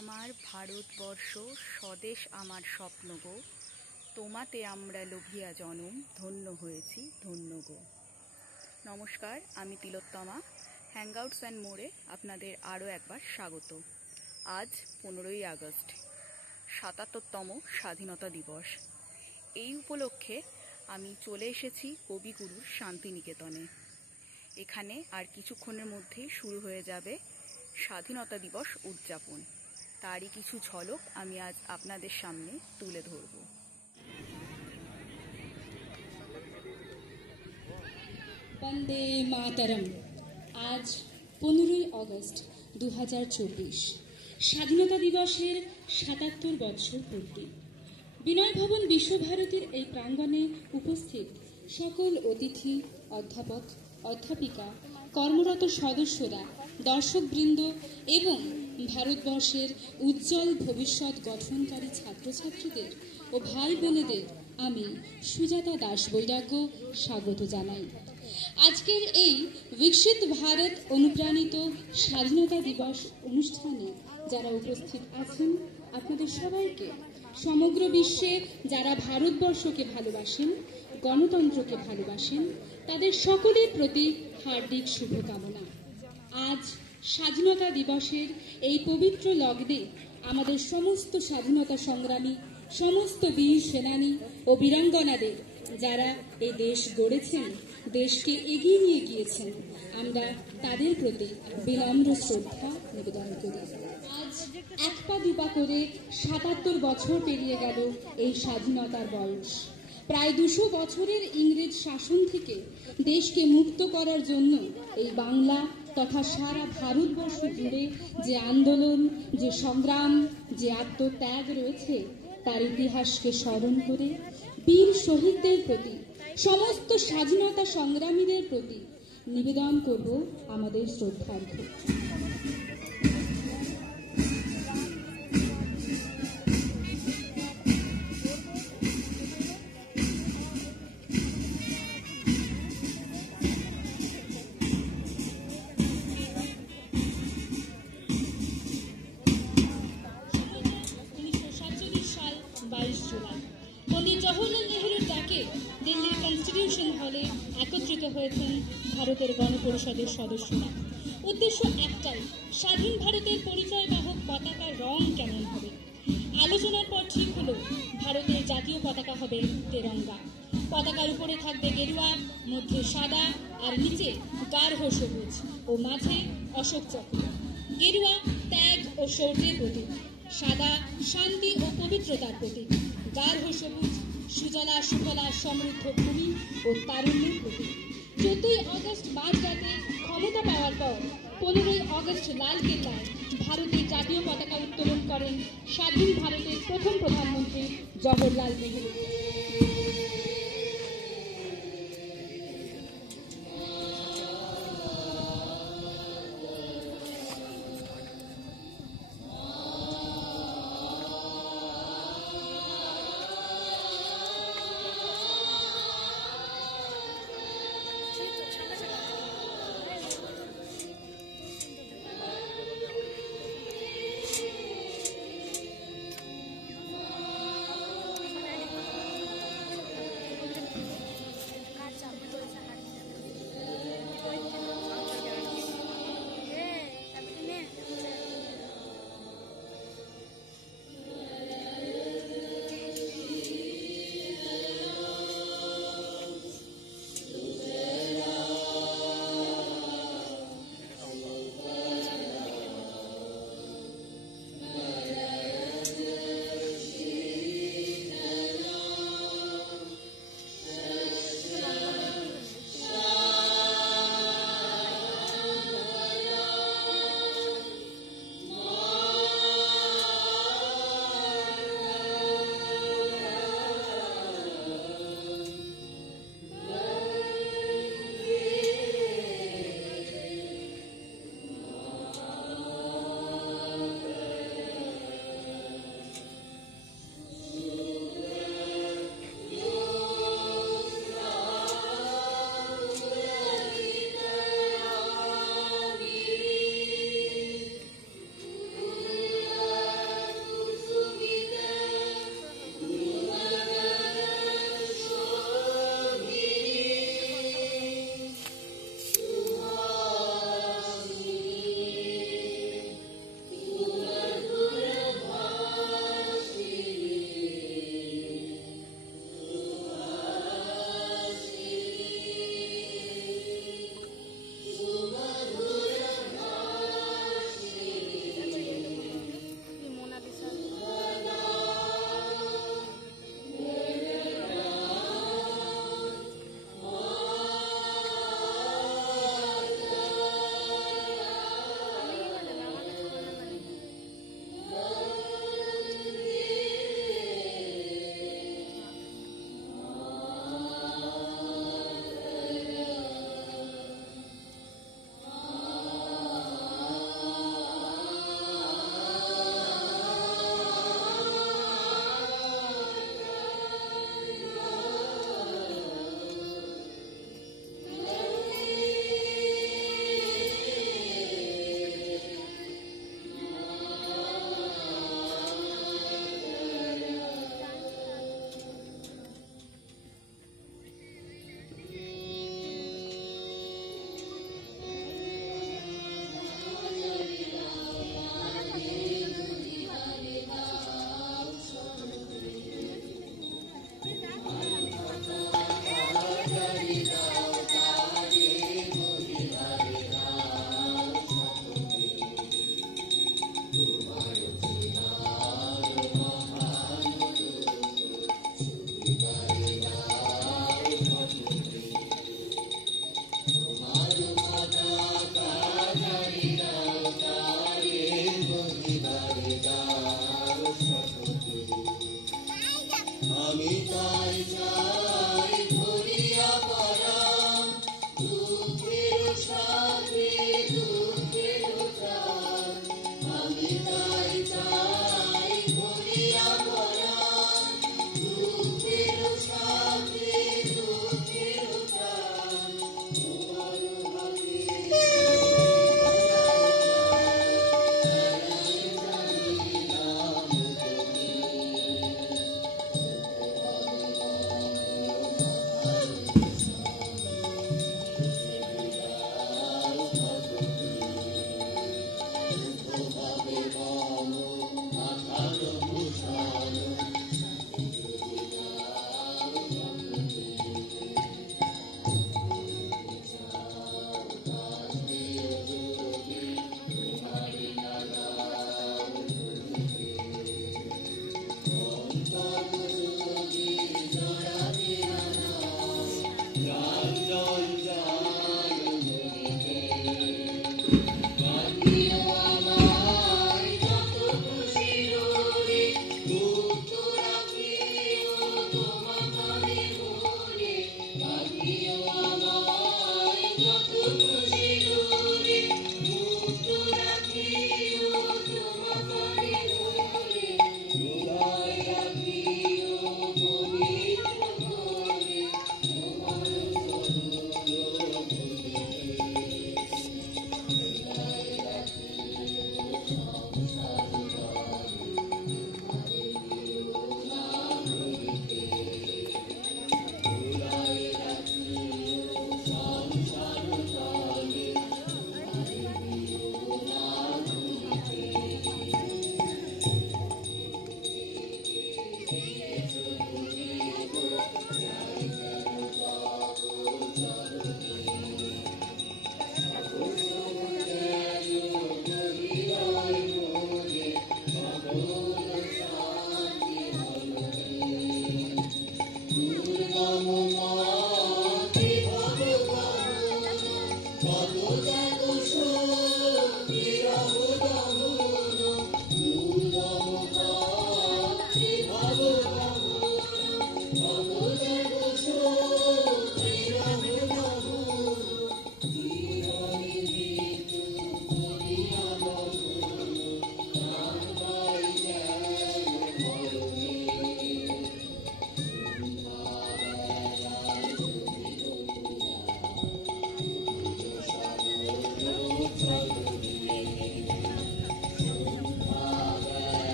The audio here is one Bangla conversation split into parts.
আমার ভারতবর্ষ স্বদেশ আমার স্বপ্ন গো, তোমাতে আমরা লোভিয়া জনম, ধন্য হয়েছি ধন্য গো। নমস্কার, আমি তিলোত্তমা। হ্যাংআউটস অ্যান্ড মোড়ে আপনাদের আরও একবার স্বাগত। আজ 15ই আগস্ট, 77তম স্বাধীনতা দিবস। এই উপলক্ষে আমি চলে এসেছি কবিগুরুর শান্তিনিকেতনে। এখানে আর কিছুক্ষণের মধ্যেই শুরু হয়ে যাবে স্বাধীনতা দিবস উদযাপন। তারই কিছু ঝলক আমি আজ আপনাদের সামনে তুলে ধরব। বন্দে মাতরম। আজ 15ই আগস্ট 2024, স্বাধীনতা দিবসের 77 বছর পূর্তি। বিনয় ভবন বিশ্বভারতীর এই প্রাঙ্গণে উপস্থিত সকল অতিথি, অধ্যাপক, অধ্যাপিকা, কর্মরত সদস্যরা, দর্শকবৃন্দ এবং ভারতবর্ষের উজ্জ্বল ভবিষ্যৎ গঠনকারী ছাত্রছাত্রীদের ও ভাই বোনেদের আমি সুজাতা দাস বৈরাগ্য স্বাগত জানাই। আজকের এই বিকশিত ভারত অনুপ্রাণিত স্বাধীনতা দিবস অনুষ্ঠানে যারা উপস্থিত আছেন, আপনাদের সবাইকে, সমগ্র বিশ্বে যারা ভারতবর্ষকে ভালোবাসেন, গণতন্ত্রকে ভালোবাসেন, তাদের সকলের প্রতি হার্দিক শুভকামনা। আজ স্বাধীনতা দিবসের এই পবিত্র লগ্নে আমাদের সমস্ত স্বাধীনতা সংগ্রামী, সমস্ত বীর সেনানী ও বীরাঙ্গনাদের, যারা এই দেশ গড়েছেন, দেশকে এগিয়ে নিয়ে গিয়েছেন, আমরা তাদের প্রতি বিনম্র শ্রদ্ধা নিবেদন করি। আজ এক পা দুপা করে 77 বছর পেরিয়ে গেল এই স্বাধীনতার বয়স। প্রায় 200 বছরের ইংরেজ শাসন থেকে দেশকে মুক্ত করার জন্য এই বাংলা তথা সারা ভারতবর্ষ জুড়ে যে আন্দোলন, যে সংগ্রাম, যে আত্মত্যাগ রয়েছে, তার ইতিহাসকে স্মরণ করে বীর শহীদদের প্রতি, সমস্ত স্বাধীনতা সংগ্রামীদের প্রতি নিবেদন করব আমাদের শ্রদ্ধার্ঘ্য। পণ্ডিত জওহরলাল নেহরুর ডাকে দিল্লির কনস্টিটিউশন হলে একত্রিত হয়েছেন ভারতের গণপরিষদের সদস্যরা। উদ্দেশ্য একটাই, স্বাধীন ভারতের পরিচয়বাহক পতাকার রং কেমন হবে। আলোচনার পর ঠিক হলো ভারতের জাতীয় পতাকা হবে তেরঙ্গা। পতাকার উপরে থাকবে গেরুয়া, মধ্যে সাদা আর নিচে গাঢ় সবুজ ও মাঝে অশোক চক্র। গেরুয়া ত্যাগ ও শৌর্যের প্রতীক, সাদা শান্তি ও পবিত্রতার প্রতীক, গাঢ় সবুজ সুজলা সুফলা সমৃদ্ধ ভূমি ও তারুণ্যের প্রতীক। 14ই আগস্ট মাঝরাতে ক্ষমতা পাওয়ার পর 15ই আগস্ট লালকেল্লায় ভারতের জাতীয় পতাকা উত্তোলন করেন স্বাধীন ভারতের প্রথম প্রধানমন্ত্রী Jawaharlal Nehru.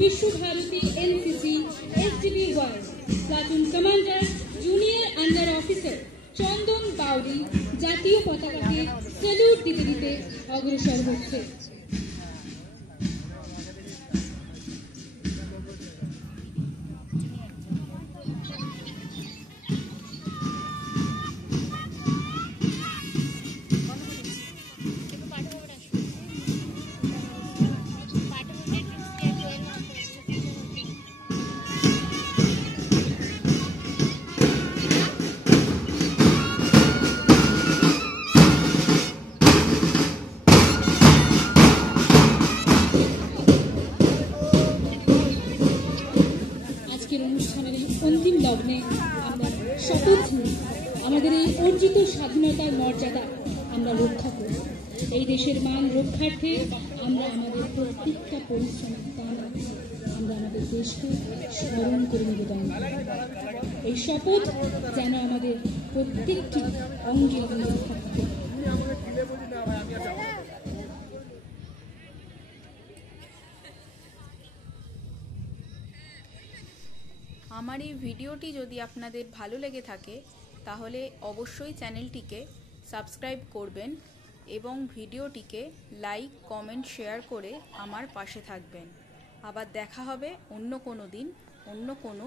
Vishwabharati NCC SDB1 Platoon Commander Junior Under Officer চন্দন বাউরি জাতীয় পতাকাকে স্যালুট দিতে দিতে অগ্রসর হচ্ছে। অন্তিম লগ্নে আমরা শপথ নিই আমাদের এই অর্জিত স্বাধীনতার মর্যাদা আমরা রক্ষা করি। এই দেশের মান রক্ষার্থে আমরা আমাদের প্রত্যেকটা পরিশ্রমের দান আমরা আমাদের দেশকে স্মরণ করে নিবেদন করি। এই শপথ যেন আমাদের প্রত্যেকটি অঙ্গে অঙ্গে থাকে। আমার এই ভিডিওটি যদি আপনাদের ভালো লেগে থাকে তাহলে অবশ্যই চ্যানেলটিকে সাবস্ক্রাইব করবেন এবং ভিডিওটিকে লাইক, কমেন্ট, শেয়ার করে আমার পাশে থাকবেন। আবার দেখা হবে অন্য কোনো দিন অন্য কোনো